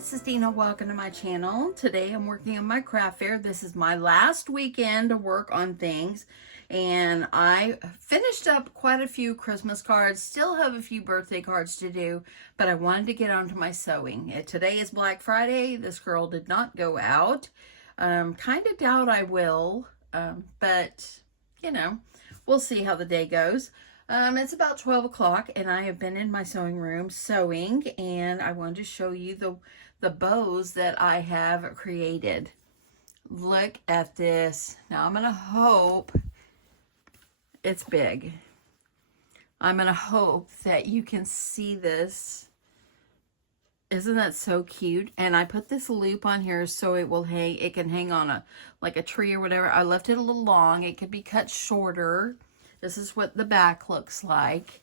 this is Dina. Welcome to my channel. Today I'm working on my craft fair. This is my last weekend to work on things, and I finished up quite a few Christmas cards. Still have a few birthday cards to do, but I wanted to get onto my sewing. Today is Black Friday. This girl did not go out. Kind of doubt I will, but you know, we'll see how the day goes. It's about 12 o'clock and I have been in my sewing room sewing, and I wanted to show you the bows that I have created. Look at this. Now I'm going to hope it's big. I'm going to hope that you can see this. Isn't that so cute? And I put this loop on here so it will hang, it can hang on like a tree or whatever. I left it a little long. It could be cut shorter. This is what the back looks like.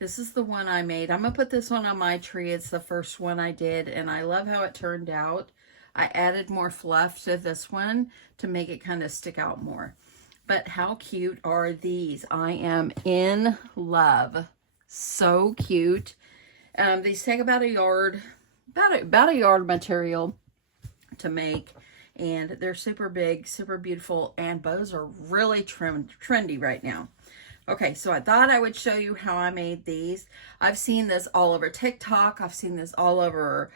This is the one I made. I'm going to put this one on my tree. It's the first one I did, and I love how it turned out. I added more fluff to this one to make it kind of stick out more. But how cute are these? I am in love. So cute. These take about a yard, about a yard material to make. And they're super big, super beautiful, and bows are really trendy right now. Okay, so I thought I would show you how I made these. I've seen this all over TikTok. I've seen this all over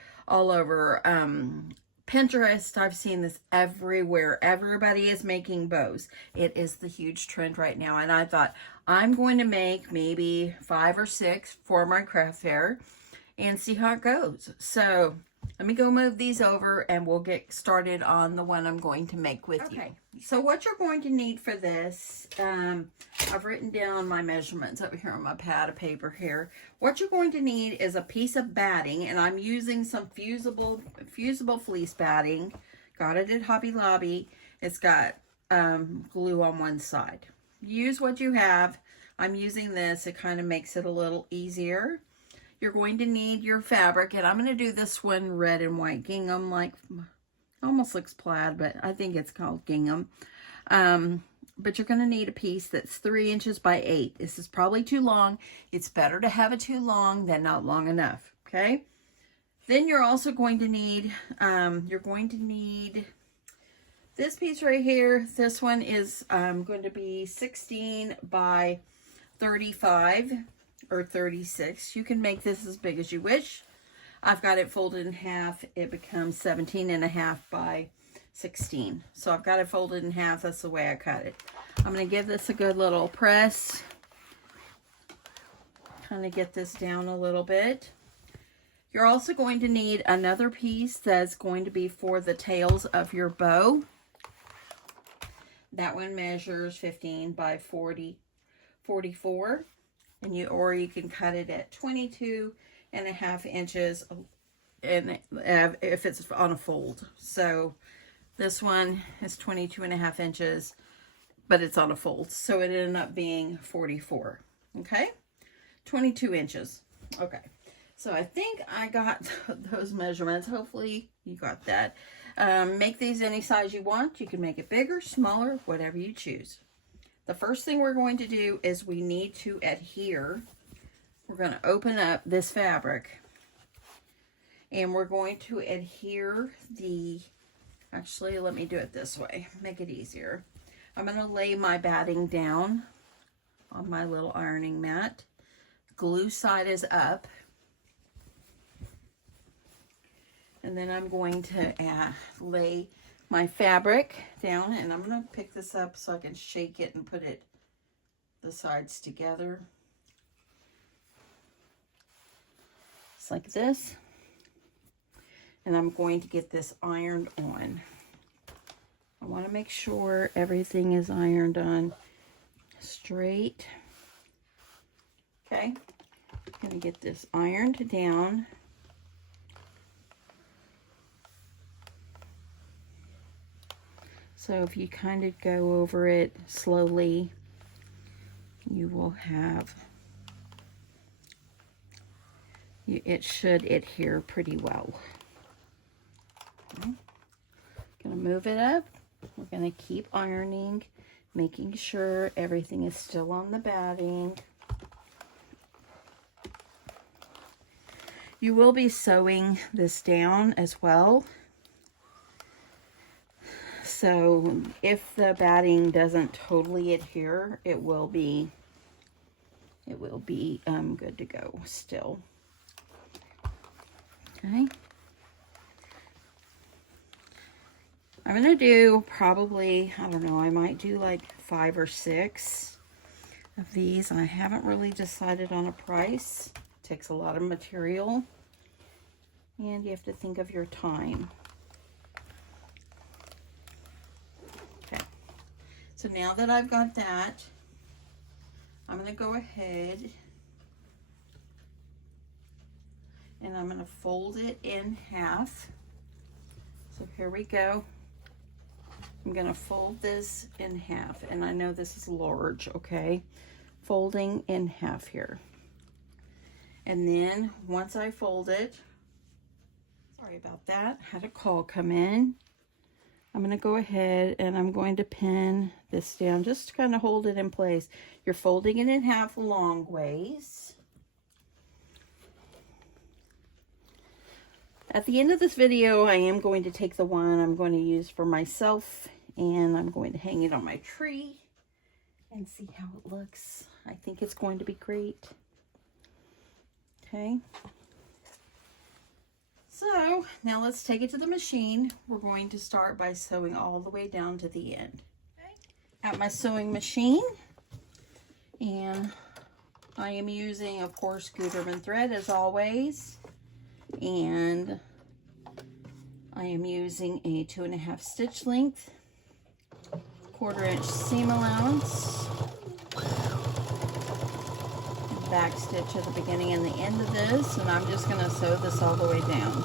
Pinterest. I've seen this everywhere. Everybody is making bows. It is the huge trend right now, and I thought I'm going to make maybe 5 or 6 for my craft fair and see how it goes. So let me go move these over and we'll get started on the one I'm going to make with you. So what you're going to need for this, I've written down my measurements over here on my pad of paper here. What you're going to need is a piece of batting, and I'm using some fusible fleece batting. Got it at Hobby Lobby. It's got glue on one side. Use what you have. I'm using this. It kind of makes it a little easier. You're going to need your fabric, and I'm going to do this one red and white gingham, like almost looks plaid, but I think it's called gingham. But you're going to need a piece that's 3 inches by 8. This is probably too long. It's better to have it too long than not long enough. Okay. Then you're also going to need, this piece right here. This one is going to be 16 by 35. Or 36. You can make this as big as you wish. I've got it folded in half. It becomes 17.5 by 16. So I've got it folded in half. That's the way I cut it. I'm going to give this a good little press. Kind of get this down a little bit. You're also going to need another piece that's going to be for the tails of your bow. That one measures 15 by 44. And you can cut it at 22.5 inches, and if it's on a fold. So this one is 22.5 inches, but it's on a fold, so it ended up being 44. Okay, 22 inches. Okay, so I think I got those measurements. Hopefully you got that. Make these any size you want. You can make it bigger, smaller, whatever you choose. The first thing we're going to do is we need to adhere. We're going to open up this fabric, and we're going to adhere actually, let me do it this way, make it easier. I'm going to lay my batting down on my little ironing mat. Glue side is up. And then I'm going to lay my fabric down, and I'm going to pick this up so I can shake it and put the sides together. Just like this. And I'm going to get this ironed on. I want to make sure everything is ironed on straight. Okay. I'm going to get this ironed down. So if you kind of go over it slowly, you will have, it should adhere pretty well. Okay. Gonna move it up. We're gonna keep ironing, making sure everything is still on the batting. You will be sewing this down as well. So if the batting doesn't totally adhere, it will be good to go still. Okay. I'm going to do probably, I don't know, I might do like 5 or 6 of these. And I haven't really decided on a price. It takes a lot of material. And you have to think of your time. Okay. So now that I've got that, I'm going to go ahead and I'm going to fold it in half. So here we go. I'm going to fold this in half, and I know this is large, okay? Folding in half here. And then once I fold it, sorry about that, had a call come in. I'm going to go ahead and I'm going to pin this down just to kind of hold it in place. You're folding it in half long ways. At the end of this video, I am going to take the one I'm going to use for myself and I'm going to hang it on my tree and see how it looks. I think it's going to be great. Okay. So now let's take it to the machine. We're going to start by sewing all the way down to the end. Okay. At my sewing machine, and I am using, of course, Gutermann thread as always. And I am using a 2.5 stitch length, 1/4 inch seam allowance, back stitch at the beginning and the end of this, and I'm just going to sew this all the way down.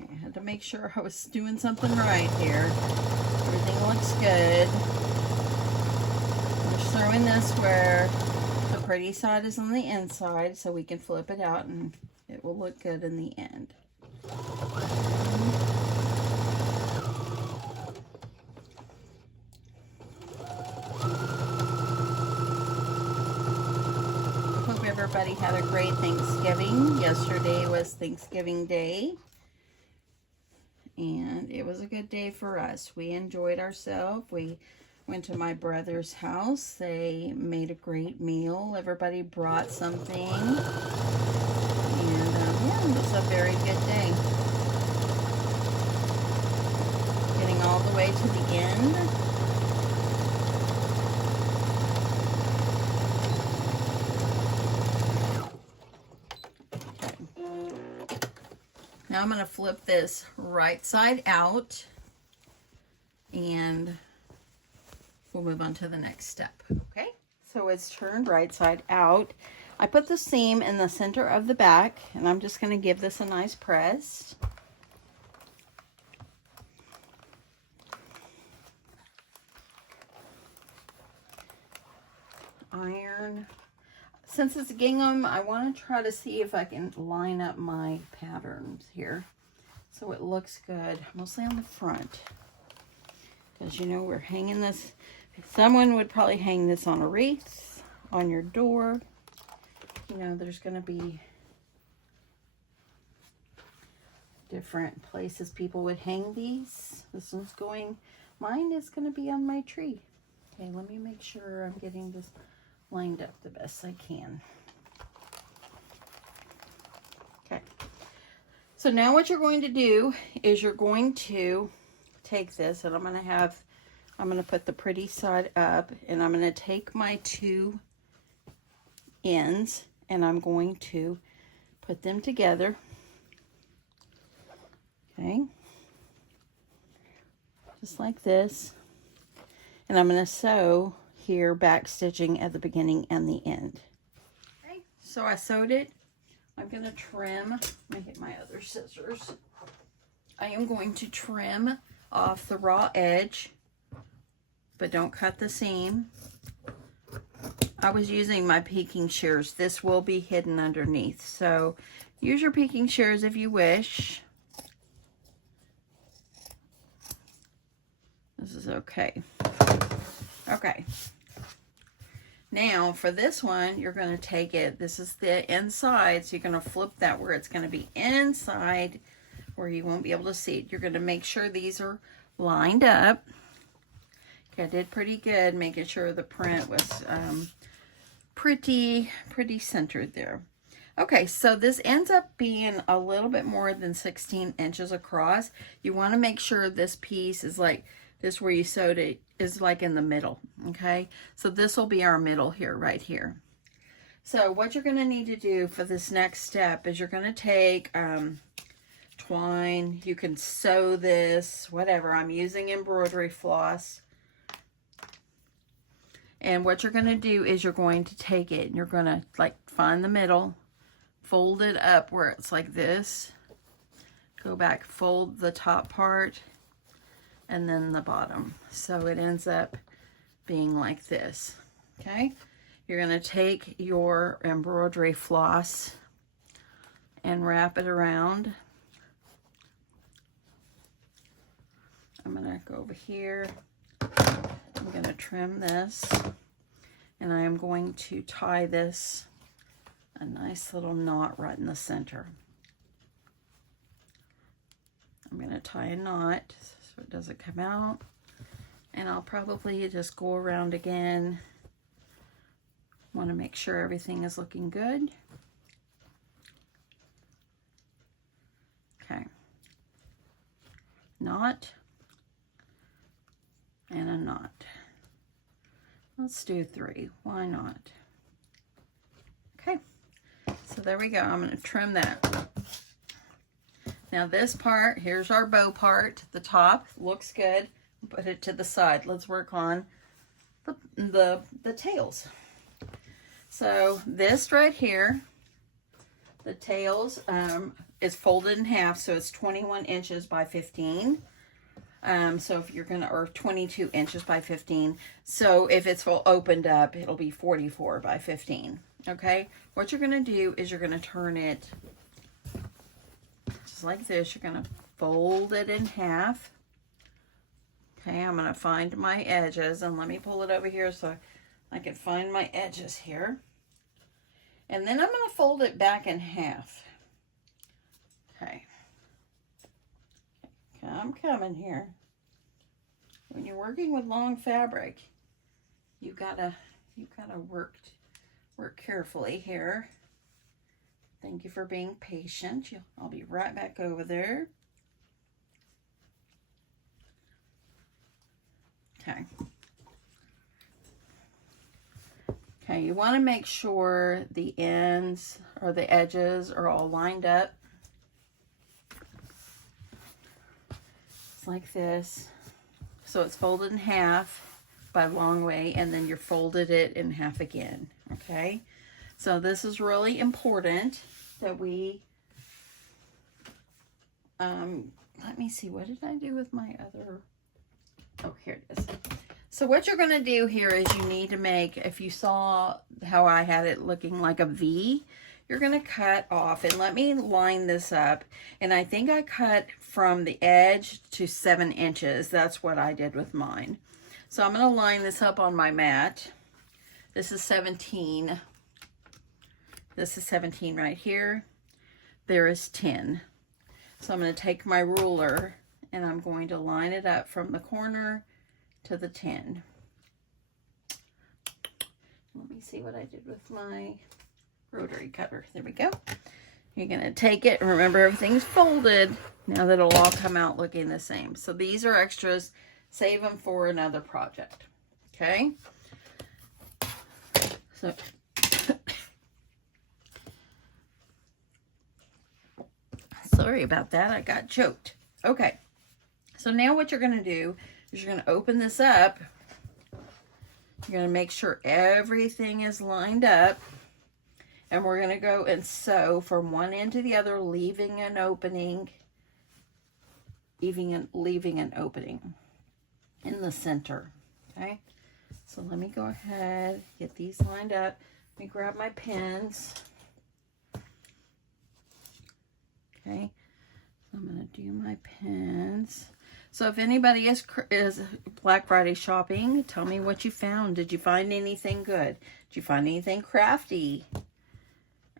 Okay, I had to make sure I was doing something right here. Everything looks good. I'm just throwing this where the pretty side is on the inside so we can flip it out and it will look good in the end. Hope everybody had a great Thanksgiving. Yesterday was Thanksgiving Day and it was a good day for us. We enjoyed ourselves. We went to my brother's house. They made a great meal. Everybody brought something. And yeah, it was a very good day. Getting all the way to the end. Okay. Now I'm going to flip this right side out and we'll move on to the next step. Okay, so it's turned right side out. I put the seam in the center of the back and I'm just going to give this a nice press. Iron. Since it's gingham, I want to try to see if I can line up my patterns here so it looks good, mostly on the front. Because you know we're hanging this. Someone would probably hang this on a wreath, on your door. You know, there's going to be different places people would hang these. This one's going, mine is going to be on my tree. Okay, let me make sure I'm getting this lined up the best I can. Okay, so now what you're going to do is you're going to take this and I'm going to put the pretty side up and I'm going to take my 2 ends and I'm going to put them together. Okay. Just like this. And I'm going to sew here, back stitching at the beginning and the end. Okay. So I sewed it. I'm going to trim. Let me get my other scissors. I am going to trim off the raw edge, but don't cut the seam. I was using my peeking shears. This will be hidden underneath, so use your peeking shears if you wish. This is okay. Okay. Now for this one, you're going to take it, this is the inside, so you're going to flip that where it's going to be inside where you won't be able to see it. You're going to make sure these are lined up. Okay, I did pretty good making sure the print was pretty centered there. Okay, so this ends up being a little bit more than 16 inches across. You want to make sure this piece is like this where you sewed it is like in the middle, okay? So this will be our middle here, right here. So what you're going to need to do for this next step is you're going to take twine. You can sew this, whatever. I'm using embroidery floss. And what you're going to do is you're going to take it and you're going to like find the middle, fold it up where it's like this, go back, fold the top part, and then the bottom. So it ends up being like this, okay? You're gonna take your embroidery floss and wrap it around. I'm gonna go over here. I'm gonna trim this, and I am going to tie this a nice little knot right in the center. I'm gonna tie a knot so it doesn't come out, and I'll probably just go around again. Want to make sure everything is looking good. Okay, knot and a knot. Let's do 3, why not? Okay, so there we go. I'm going to trim that. Now this part, here's our bow part. The top looks good. Put it to the side. Let's work on the tails. So this right here, the tails is folded in half, so it's 21 inches by 15. So if you're gonna, or 22 inches by 15. So if it's full opened up, it'll be 44 by 15. Okay. What you're gonna do is you're gonna turn it just like this. You're gonna fold it in half. Okay, I'm gonna find my edges, and let me pull it over here so I can find my edges here. And then I'm gonna fold it back in half. Okay. I'm coming here. When you're working with long fabric, you gotta work carefully here. Thank you for being patient. I'll be right back over there. Okay. Okay, you want to make sure the ends or the edges are all lined up. It's like this. So it's folded in half by long way, and then you folded it in half again. Okay, so this is really important that we let me see, what did I do with my other, oh, here it is. So what you're going to do here is you need to make, if you saw how I had it looking like a V, you're going to cut off, and let me line this up. And I think I cut from the edge to 7 inches. That's what I did with mine. So I'm going to line this up on my mat. This is 17. This is 17 right here. There is 10. So I'm going to take my ruler and I'm going to line it up from the corner to the 10. Let me see what I did with my rotary cutter. There we go. You're going to take it. Remember, everything's folded. Now that it'll all come out looking the same. So these are extras. Save them for another project. Okay? So sorry about that. I got choked. Okay. So now what you're going to do is you're going to open this up. You're going to make sure everything is lined up. And we're going to go and sew from one end to the other, leaving an opening, leaving an opening in the center. Okay. So let me go ahead, get these lined up. Let me grab my pins. Okay. So I'm going to do my pins. So if anybody is Black Friday shopping, tell me what you found. Did you find anything good? Did you find anything crafty?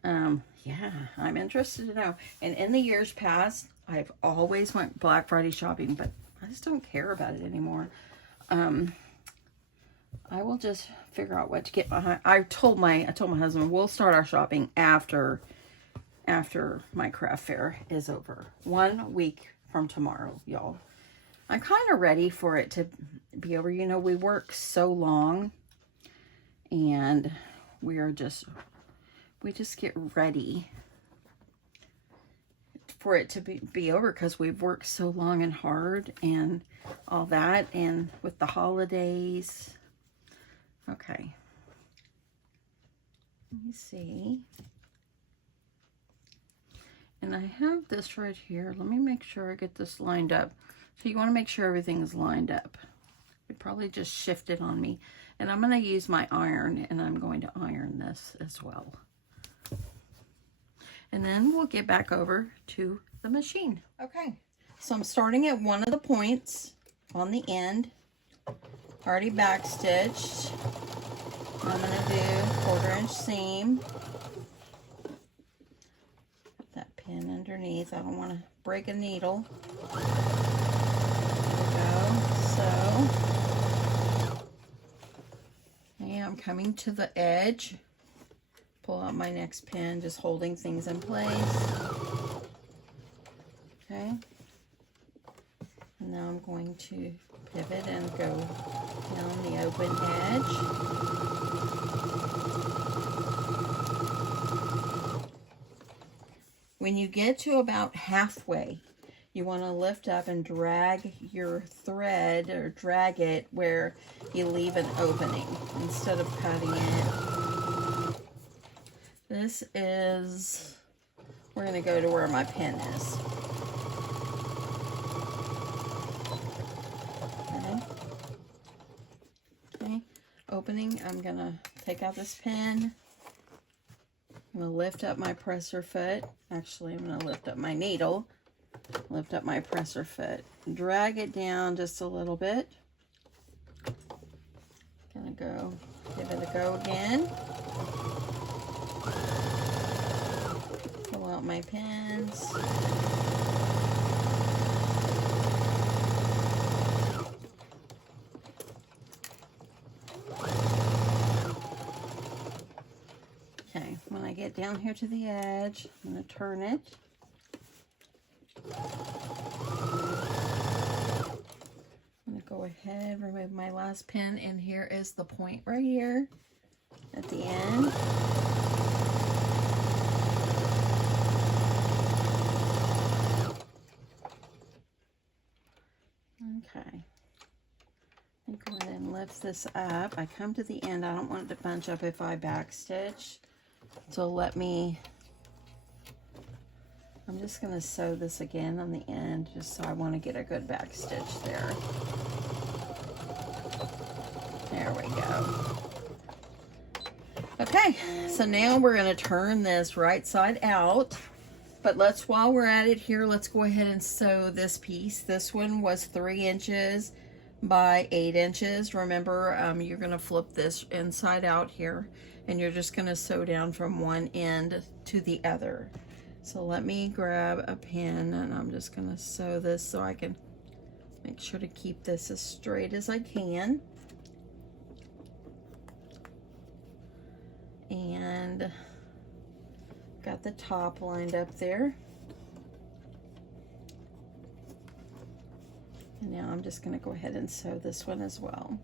Yeah, I'm interested to know. And in the years past, I've always went Black Friday shopping, but I just don't care about it anymore. I will just figure out what to get behind. I told my husband we'll start our shopping after my craft fair is over. 1 week from tomorrow, y'all. I'm kind of ready for it to be over. You know, we work so long, and we just get ready for it to be over because we've worked so long and hard and all that, and with the holidays. Okay. Let me see. And I have this right here. Let me make sure I get this lined up. So you want to make sure everything is lined up. It probably just shifted on me. And I'm going to use my iron, and I'm going to iron this as well. And then we'll get back over to the machine. Okay, so I'm starting at one of the points on the end. Already backstitched. I'm going to do 1/4 inch seam. Put that pin underneath. I don't want to break a needle. There we go. So, okay, I'm coming to the edge. Pull out my next pin, just holding things in place. Okay. And now I'm going to pivot and go down the open edge. When you get to about halfway, you want to lift up and drag your thread, or drag it where you leave an opening instead of cutting it. This is, we're going to go to where my pin is. Okay, opening, I'm going to take out this pin. I'm going to lift up my presser foot. Actually, I'm going to lift up my needle. Lift up my presser foot. Drag it down just a little bit. Gonna go, give it a go again. Pull out my pins. Okay, when I get down here to the edge, I'm going to turn it. I'm going to go ahead, remove my last pin, and here is the point right here at the end. Okay. I go ahead and lift this up. I come to the end. I don't want it to bunch up if I backstitch. So let me, I'm just going to sew this again on the end, just so I want to get a good backstitch there. There we go. Okay, so now we're going to turn this right side out. But while we're at it here, let's go ahead and sew this piece. This one was 3 inches by 8 inches. Remember, you're going to flip this inside out here, and you're just going to sew down from one end to the other. So let me grab a pin, and I'm just going to sew this so I can make sure to keep this as straight as I can. And got the top lined up there. And now I'm just going to go ahead and sew this one as well.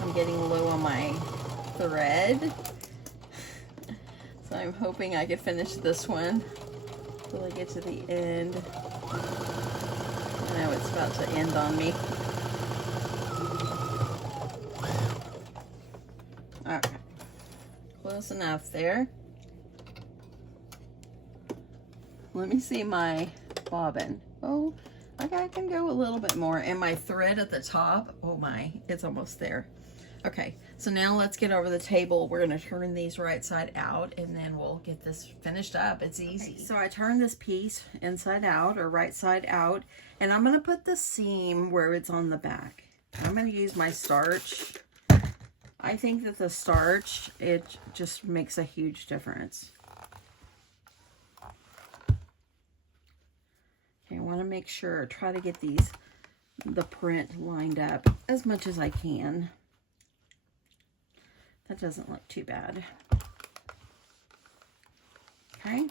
I'm getting low on my thread, so I'm hoping I can finish this one until I get to the end. I know it's about to end on me. Okay, close enough there. Let me see my bobbin. Oh, okay, I can go a little bit more. And my thread at the top, oh my, it's almost there. Okay, so now let's get over the table. We're gonna turn these right side out and then we'll get this finished up. It's easy. Okay, so I turned this piece inside out or right side out, and I'm gonna put the seam where it's on the back. I'm gonna use my starch. I think that the starch, it just makes a huge difference. Okay, I wanna make sure, try to get the print lined up as much as I can. That doesn't look too bad. Okay,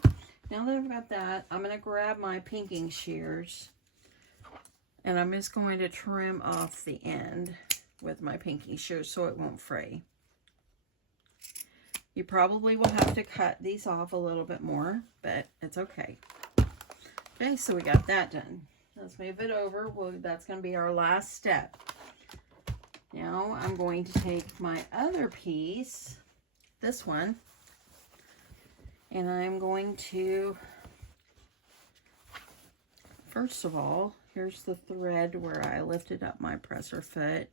now that I've got that, I'm going to grab my pinking shears and I'm just going to trim off the end with my pinking shears so it won't fray. You probably will have to cut these off a little bit more, but it's okay. Okay, so we got that done. Let's move it over. Well, that's going to be our last step. Now I'm going to take my other piece, this one, and I'm going to, first of all, here's the thread where I lifted up my presser foot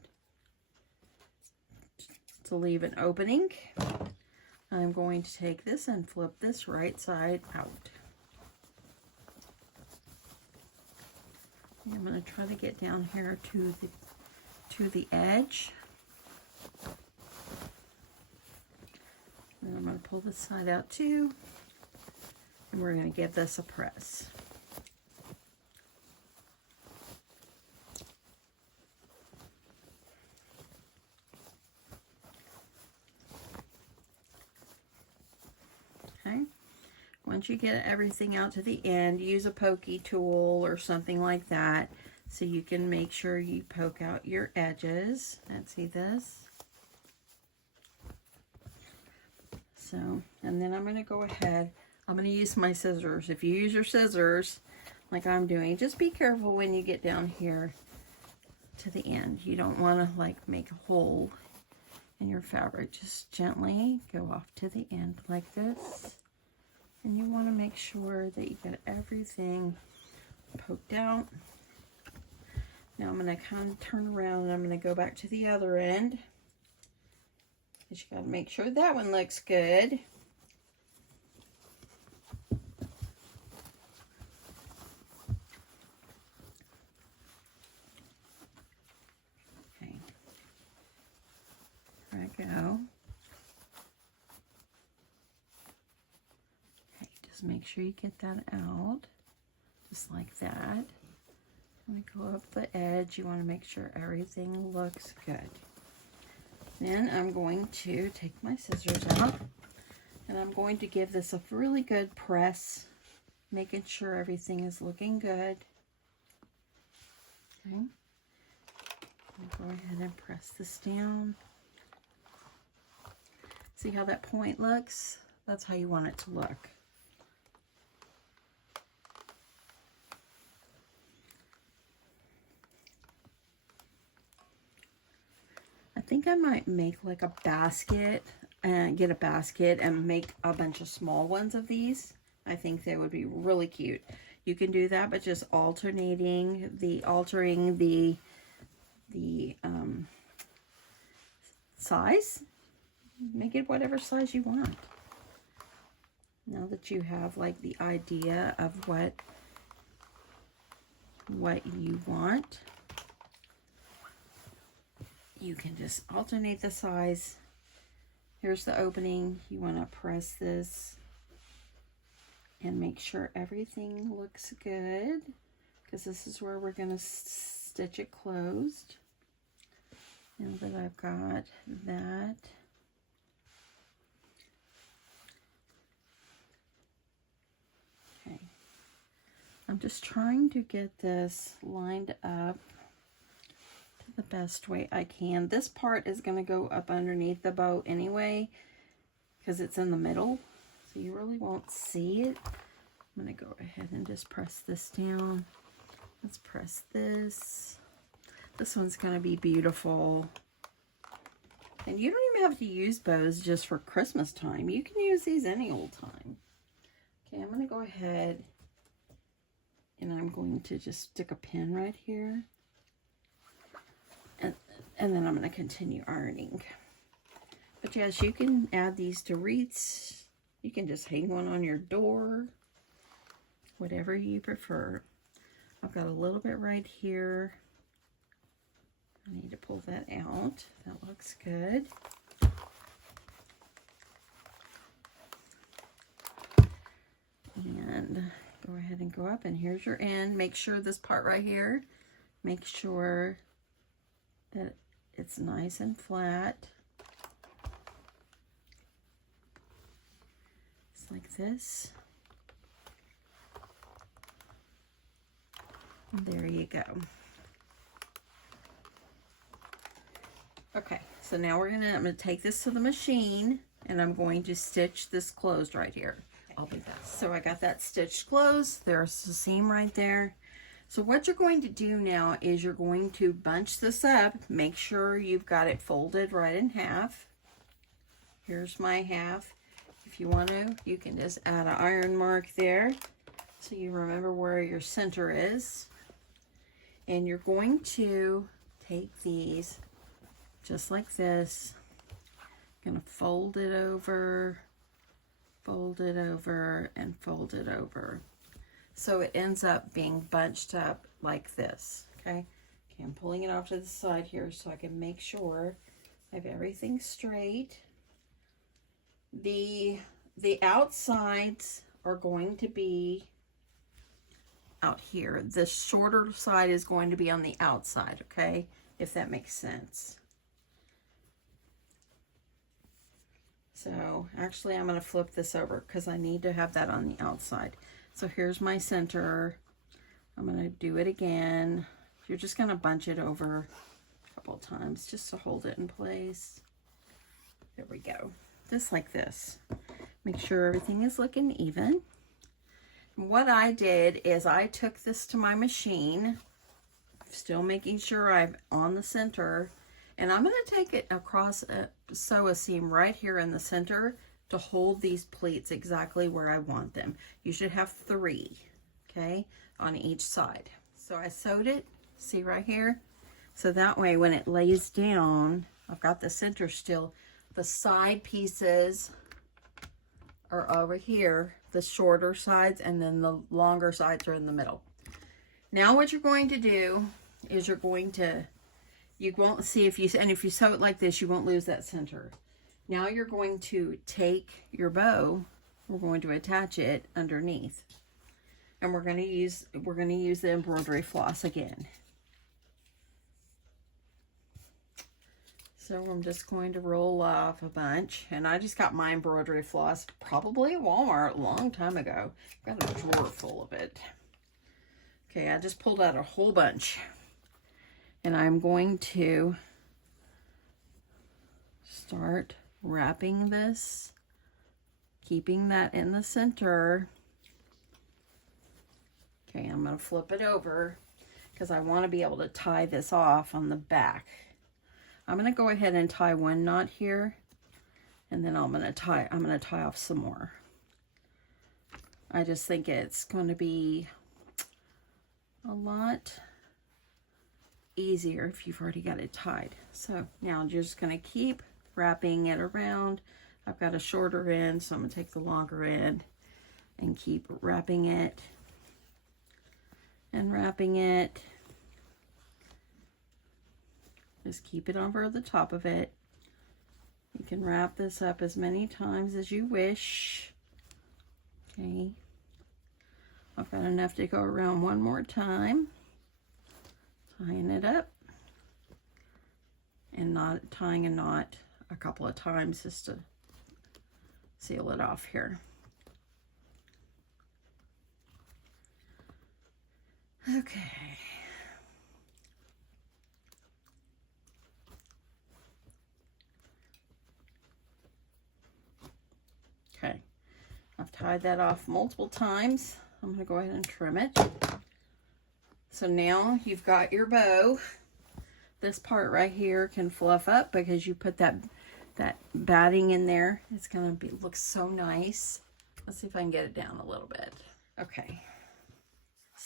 to leave an opening. I'm going to take this and flip this right side out. And I'm going to try to get down here to the edge. And I'm going to pull this side out too. And we're going to give this a press. Okay. Once you get everything out to the end, use a pokey tool or something like that, so you can make sure you poke out your edges. Let's see this. So, and then I'm going to go ahead, I'm going to use my scissors. If you use your scissors, like I'm doing, just be careful when you get down here to the end. You don't want to like make a hole in your fabric. Just gently go off to the end like this. And you want to make sure that you get everything poked out. Now I'm going to kind of turn around and I'm going to go back to the other end. Because you got to make sure that one looks good. Okay. There I go. Okay, just make sure you get that out. Just like that. Let me go up the edge. You want to make sure everything looks good. Then I'm going to take my scissors out and I'm going to give this a really good press, making sure everything is looking good. Okay. I'll go ahead and press this down. See how that point looks? That's how you want it to look. I think I might make like a basket and get a basket and make a bunch of small ones of these. I think they would be really cute. You can do that, but just altering the size. Make it whatever size you want. Now that you have like the idea of what you want, you can just alternate the size. Here's the opening. You want to press this and make sure everything looks good, because this is where we're going to stitch it closed. Now that I've got that, okay, I'm just trying to get this lined up the best way I can. This part is going to go up underneath the bow anyway because it's in the middle, so you really won't see it. I'm going to go ahead and just press this down. Let's press this. This one's going to be beautiful. And you don't even have to use bows just for Christmas time. You can use these any old time. Okay, I'm going to go ahead and I'm going to just stick a pin right here. And then I'm going to continue ironing. But yes, you can add these to wreaths. You can just hang one on your door. Whatever you prefer. I've got a little bit right here. I need to pull that out. That looks good. And go ahead and go up, and here's your end. Make sure this part right here, make sure that it's nice and flat. It's like this. And there you go. Okay, so now I'm gonna take this to the machine, and I'm going to stitch this closed right here. I'll be back. So I got that stitched closed. There's the seam right there. So what you're going to do now is you're going to bunch this up. Make sure you've got it folded right in half. Here's my half. If you want to, you can just add an iron mark there so you remember where your center is. And you're going to take these just like this. I'm going to fold it over, and fold it over. So it ends up being bunched up like this, okay? Okay, I'm pulling it off to the side here so I can make sure I have everything straight. The outsides are going to be out here. The shorter side is going to be on the outside, okay? If that makes sense. So actually I'm going to flip this over because I need to have that on the outside. So here's my center. I'm going to do it again. You're just going to bunch it over a couple of times just to hold it in place. There we go. Just like this. Make sure everything is looking even. And what I did is I took this to my machine, still making sure I'm on the center, and I'm going to take it across, sew a seam right here in the center to hold these pleats exactly where I want them. You should have 3, okay, on each side. So I sewed it, see right here? So that way when it lays down, I've got the center still. The side pieces are over here, the shorter sides, and then the longer sides are in the middle. Now what you're going to do is you're going to, you won't see if you sew it like this, you won't lose that center. Now you're going to take your bow, we're going to attach it underneath, and we're going to use the embroidery floss again. So I'm just going to roll off a bunch, and I just got my embroidery floss probably at Walmart a long time ago. I've got a drawer full of it. Okay, I just pulled out a whole bunch, and I'm going to start wrapping this, keeping that in the center. Okay, I'm going to flip it over because I want to be able to tie this off on the back. I'm going to go ahead and tie one knot here, and then I'm going to tie off some more. I just think it's going to be a lot easier if you've already got it tied. So now I'm just going to keep wrapping it around. I've got a shorter end, so I'm going to take the longer end and keep wrapping it and wrapping it. Just keep it over the top of it. You can wrap this up as many times as you wish. Okay. I've got enough to go around one more time. Tying it up. And tying a knot a couple of times just to seal it off here. Okay. Okay, I've tied that off multiple times. I'm going to go ahead and trim it. So now you've got your bow. This part right here can fluff up because you put that batting in there. It's going to look so nice. Let's see if I can get it down a little bit. Okay.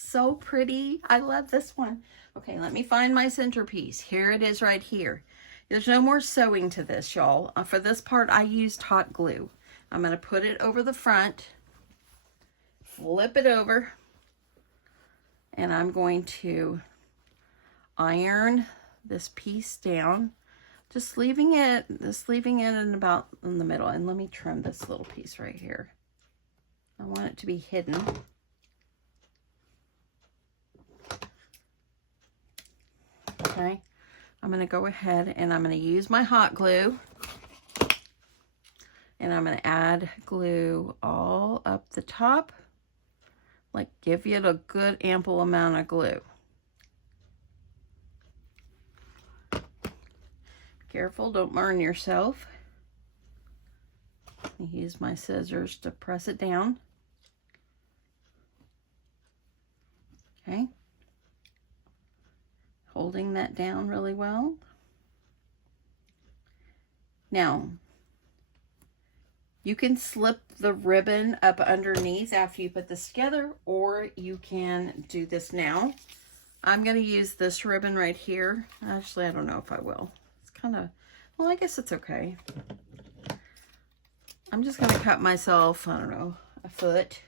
so pretty. I love this one. Okay, let me find my centerpiece. Here it is right here. There's no more sewing to this, y'all. For this part, I used hot glue. I'm going to put it over the front, flip it over, and I'm going to iron this piece down, just leaving it in about in the middle. And let me trim this little piece right here. I want it to be hidden. Okay, I'm going to go ahead and I'm going to use my hot glue, and I'm going to add glue all up the top, like give it a good ample amount of glue. Careful, don't burn yourself. I use my scissors to press it down. Okay. Holding that down really well. Now, you can slip the ribbon up underneath after you put this together, or you can do this now. I'm going to use this ribbon right here. Actually, I don't know if I will. It's kind of, well, I guess it's okay. I'm just going to cut myself, I don't know, a foot.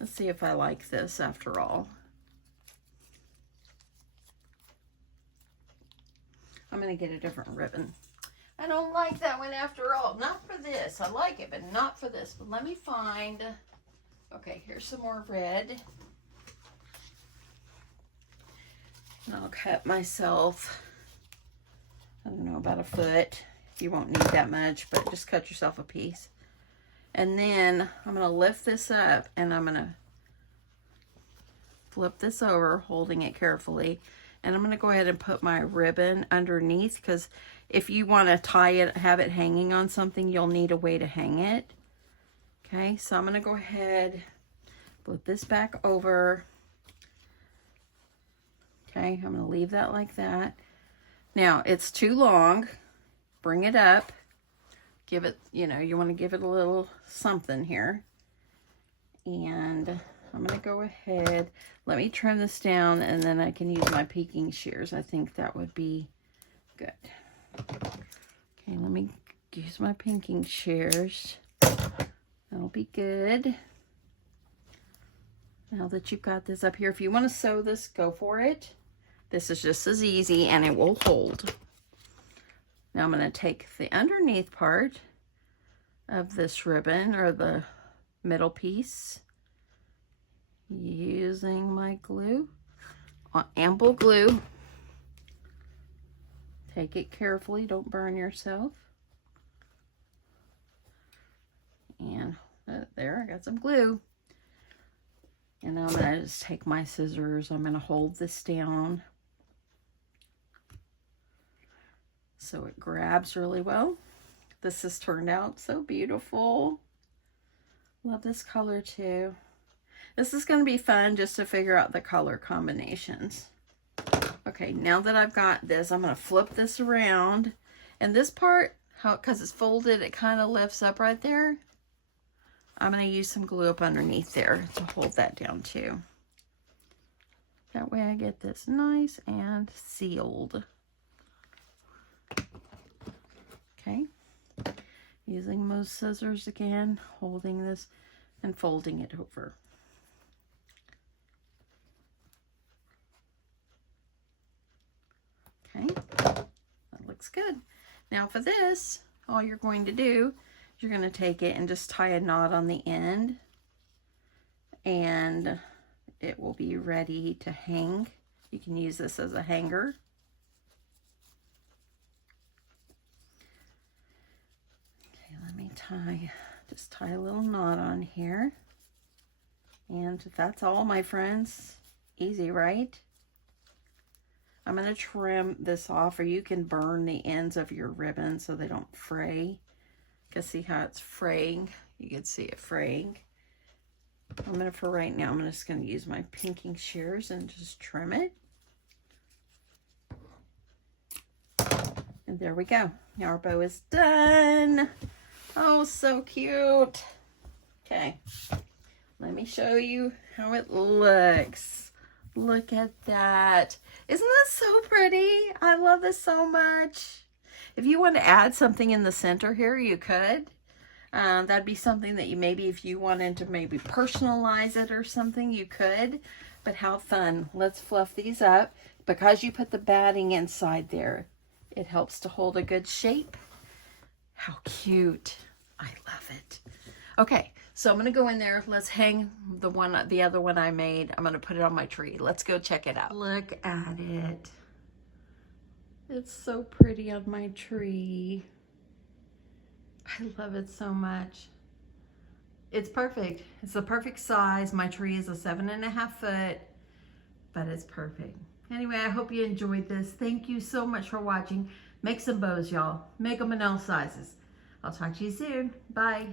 Let's see if I like this after all. I'm going to get a different ribbon. I don't like that one after all. Not for this. I like it, but not for this. But let me find... Okay, here's some more red. I'll cut myself, I don't know, about a foot. You won't need that much, but just cut yourself a piece. And then I'm going to lift this up, and I'm going to flip this over, holding it carefully. And I'm going to go ahead and put my ribbon underneath, because if you want to tie it, have it hanging on something, you'll need a way to hang it. Okay, so I'm going to go ahead, put this back over. Okay, I'm going to leave that like that. Now, it's too long. Bring it up. Give it, you know, you want to give it a little something here. And I'm going to go ahead, let me trim this down, and then I can use my peeking shears. I think that would be good. Okay, let me use my peeking shears. That'll be good. Now that you've got this up here, if you want to sew this, go for it. This is just as easy, and it will hold. Now I'm going to take the underneath part of this ribbon, or the middle piece, using my glue, ample glue. Take it carefully, don't burn yourself. And there, I got some glue. And now I'm going to just take my scissors, I'm going to hold this down so it grabs really well. This has turned out so beautiful. Love this color too. This is going to be fun just to figure out the color combinations. Okay, now that I've got this, I'm going to flip this around. And this part, because it's folded, it kind of lifts up right there. I'm going to use some glue up underneath there to hold that down too. That way I get this nice and sealed. Okay, using those scissors again, holding this and folding it over. Okay, that looks good. Now for this, all you're going to do, you're going to take it and just tie a knot on the end, and it will be ready to hang. You can use this as a hanger. Okay, let me just tie a little knot on here. And that's all, my friends. Easy, right? I'm going to trim this off, or you can burn the ends of your ribbon so they don't fray. You can see how it's fraying. You can see it fraying. For right now, I'm just going to use my pinking shears and just trim it. And there we go. Now our bow is done. Oh, so cute. Okay. Let me show you how it looks. Look at that. Isn't that so pretty? I love this so much. If you want to add something in the center here, you could. That'd be something that you maybe, if you wanted to maybe personalize it or something, you could. But how fun. Let's fluff these up. Because you put the batting inside there, it helps to hold a good shape. How cute. I love it. Okay, so I'm going to go in there. Let's hang the other one I made. I'm going to put it on my tree. Let's go check it out. Look at it. It's so pretty on my tree. I love it so much. It's perfect. It's the perfect size. My tree is a 7.5 foot, but it's perfect. Anyway, I hope you enjoyed this. Thank you so much for watching. Make some bows, y'all. Make them in all sizes. I'll talk to you soon. Bye.